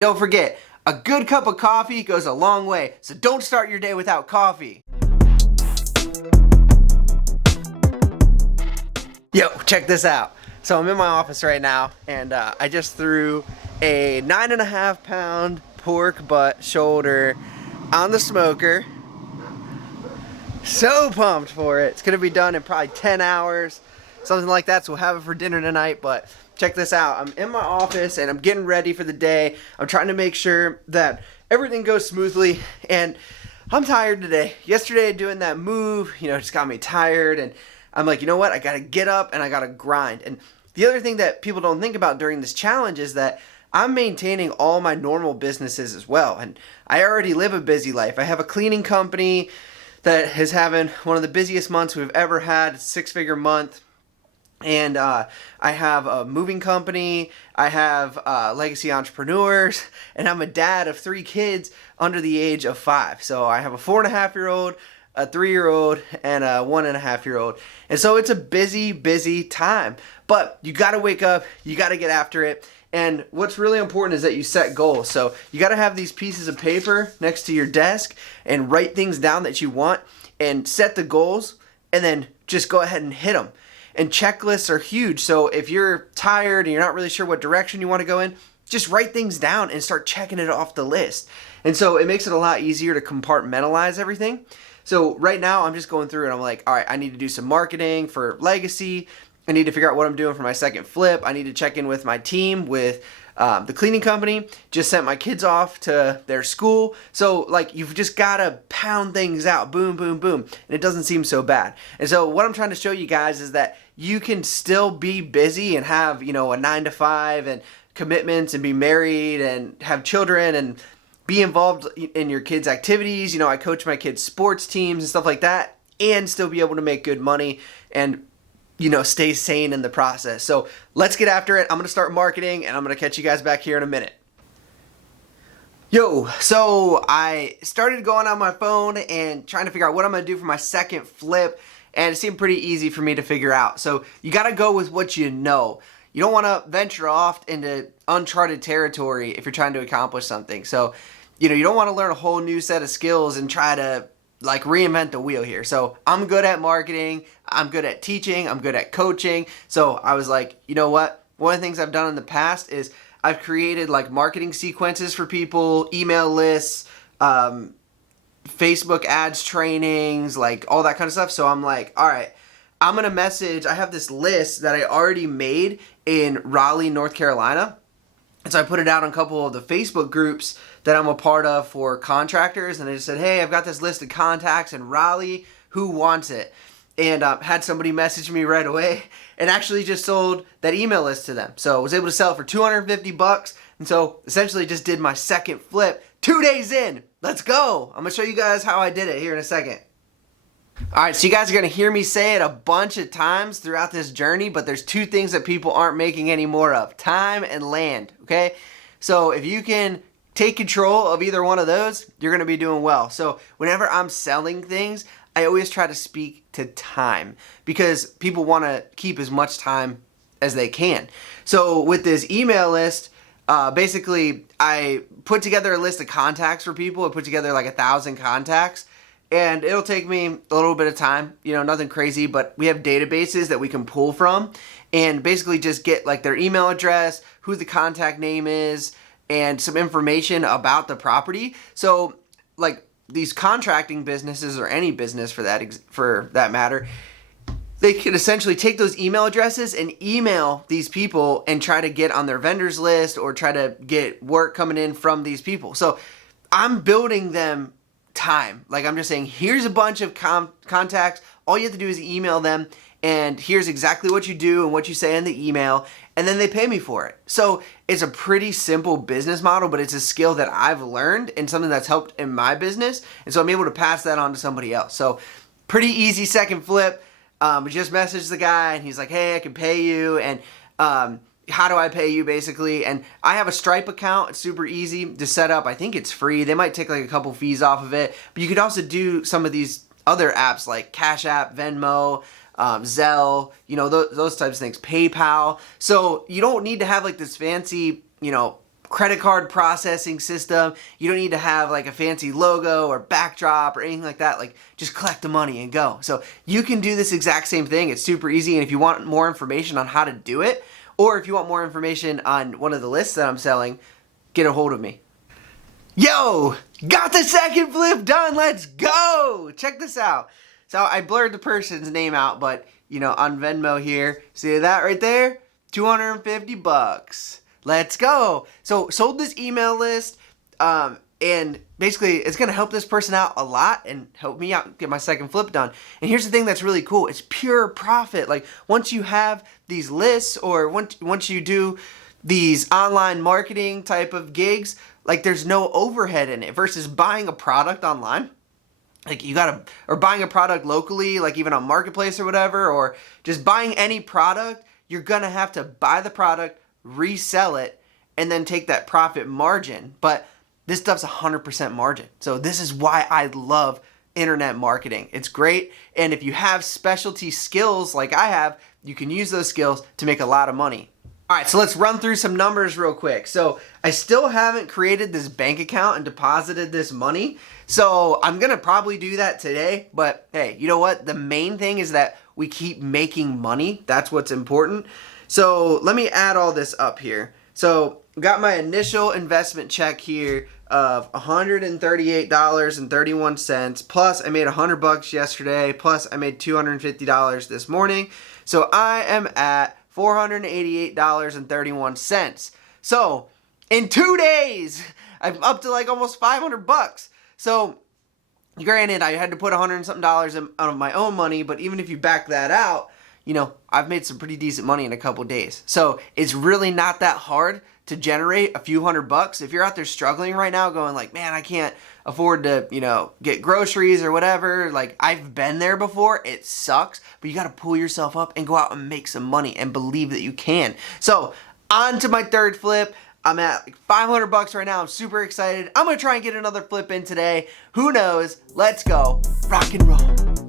Don't forget, a good cup of coffee goes a long way, so don't start your day without coffee. Yo, check this out. So I'm in my office right now, and I just threw a 9.5 pound pork butt shoulder on the smoker. So pumped for it. It's gonna be done in probably 10 hours, something like that, so we'll have it for dinner tonight. But check this out. I'm in my office and I'm getting ready for the day. I'm trying to make sure that everything goes smoothly, and I'm tired today. Yesterday doing that move, just got me tired, and I'm like, you know what? I gotta get up and I gotta grind. And the other thing that people don't think about during this challenge is that I'm maintaining all my normal businesses as well. And I already live a busy life. I have a cleaning company that is having one of the busiest months we've ever had, a 6-figure month. And I have a moving company, I have legacy entrepreneurs, and I'm a dad of 3 kids under the age of 5. So I have a 4.5-year-old, a 3-year-old, and a 1.5-year-old. And so it's a busy, busy time. But you gotta wake up, you gotta get after it. And what's really important is that you set goals. So you got to have these pieces of paper next to your desk and write things down that you want and set the goals, and then just go ahead and hit them. And checklists are huge. So if you're tired and you're not really sure what direction you want to go in, just write things down and start checking it off the list. And so it makes it a lot easier to compartmentalize everything. So right now I'm just going through and I'm like, all right, I need to do some marketing for Legacy. I need to figure out what I'm doing for my second flip. I need to check in with my team, with the cleaning company. Just sent my kids off to their school. So like, you've just got to pound things out, boom, boom, boom. And it doesn't seem so bad. And so what I'm trying to show you guys is that you can still be busy and have, a 9-to-5 and commitments and be married and have children and be involved in your kids' activities. I coach my kids' sports teams and stuff like that, and still be able to make good money and stay sane in the process. So let's get after it. I'm going to start marketing, and I'm going to catch you guys back here in a minute. Yo, so I started going on my phone and trying to figure out what I'm going to do for my second flip, and it seemed pretty easy for me to figure out. So you got to go with what you know. You don't want to venture off into uncharted territory if you're trying to accomplish something. So, you don't want to learn a whole new set of skills and try to reinvent the wheel here. So I'm good at marketing, I'm good at teaching, I'm good at coaching. So I was like, you know what? One of the things I've done in the past is I've created marketing sequences for people, email lists, Facebook ads trainings, all that kind of stuff. So I'm like, all right, I'm going to message. I have this list that I already made in Raleigh, North Carolina. And so I put it out on a couple of the Facebook groups that I'm a part of for contractors. And I just said, hey, I've got this list of contacts in Raleigh. Who wants it? And had somebody message me right away and actually just sold that email list to them. So I was able to sell it for $250. And so essentially just did my second flip 2 days in. Let's go. I'm going to show you guys how I did it here in a second. All right, so you guys are going to hear me say it a bunch of times throughout this journey, but there's 2 things that people aren't making any more of: time and land, okay? So if you can take control of either one of those, you're going to be doing well. So whenever I'm selling things, I always try to speak to time because people want to keep as much time as they can. So with this email list, basically I put together a list of contacts for people. I put together 1,000 contacts. And it'll take me a little bit of time, nothing crazy, but we have databases that we can pull from and basically just get their email address, who the contact name is, and some information about the property. So these contracting businesses, or any business for that matter, they can essentially take those email addresses and email these people and try to get on their vendors list or try to get work coming in from these people. So I'm building them time. I'm just saying, here's a bunch of contacts. All you have to do is email them, and here's exactly what you do and what you say in the email, and then they pay me for it. So it's a pretty simple business model, but it's a skill that I've learned and something that's helped in my business, and so I'm able to pass that on to somebody else. So pretty easy second flip. We just messaged the guy, and he's like, hey, I can pay you, and how do I pay you, basically? And I have a Stripe account. It's super easy to set up. I think it's free. They might take a couple fees off of it, but you could also do some of these other apps like Cash App, Venmo, Zelle, those types of things, PayPal. So you don't need to have this fancy, credit card processing system. You don't need to have like a fancy logo or backdrop or anything like that. Like, just collect the money and go. So you can do this exact same thing. It's super easy. And if you want more information on how to do it, or if you want more information on one of the lists that I'm selling, get a hold of me. Yo, got the second flip done. Let's go. Check this out. So I blurred the person's name out, but you know, on Venmo here, see that right there? 250 bucks. Let's go. So sold this email list, and basically it's going to help this person out a lot and help me out get my second flip done. And here's the thing that's really cool. It's pure profit. Like, once you have these lists, or once you do these online marketing type of gigs, like, there's no overhead in it versus buying a product online. Like, or buying a product locally, like even on Marketplace or whatever, or just buying any product, you're going to have to buy the product, resell it, and then take that profit margin. But this stuff's 100% margin. So this is why I love internet marketing. It's great. And if you have specialty skills like I have, you can use those skills to make a lot of money. All right, so let's run through some numbers real quick. So I still haven't created this bank account and deposited this money. So I'm going to probably do that today. But hey, you know what? The main thing is that we keep making money. That's what's important. So let me add all this up here. So got my initial investment check here of $138.31. Plus I made $100 yesterday. Plus I made $250 this morning. So I am at $488.31. So in 2 days, I'm up to like almost $500. So granted, I had to put $100 and something out of my own money, but even if you back that out, you know, I've made some pretty decent money in a couple days. So it's really not that hard to generate a few $100. If you're out there struggling right now going like, man, I can't afford to, you know, get groceries or whatever. Like, I've been there before. It sucks, but you got to pull yourself up and go out and make some money and believe that you can. So on to my third flip. I'm at like $500 right now. I'm super excited. I'm going to try and get another flip in today. Who knows? Let's go. Rock and roll.